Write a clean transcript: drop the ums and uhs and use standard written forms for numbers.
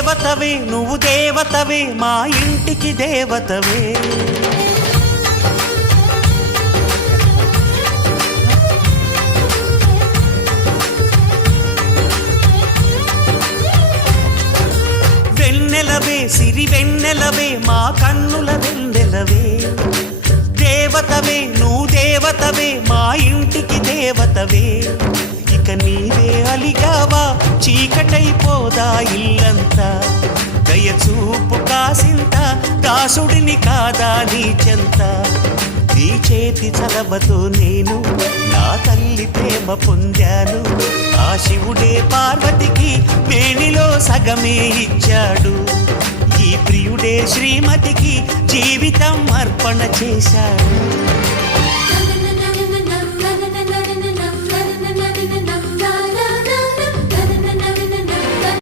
దేవతవే నువ్వు దేవతవే మా ఇంటికి దేవతవే. వెన్నెలవే సిరి వెన్నెలవే మా కన్నుల వెన్నెలవే. దేవతవే నువ్వు దేవతవే మా ఇంటికి దేవతవే. ఇక నీవే అలిగావా చీకటైపోదా ఇల్లంతా. దయచూపు కాసింత దాసుడిని కాదా నీ చెంత. నీ చేతి చలవతో నేను నా తల్లి ప్రేమ పొందాను. ఆ శివుడే పార్వతికి మేనిలో సగమే ఇచ్చాడు. ఈ ప్రియుడే శ్రీమతికి జీవితం అర్పణ చేశాడు.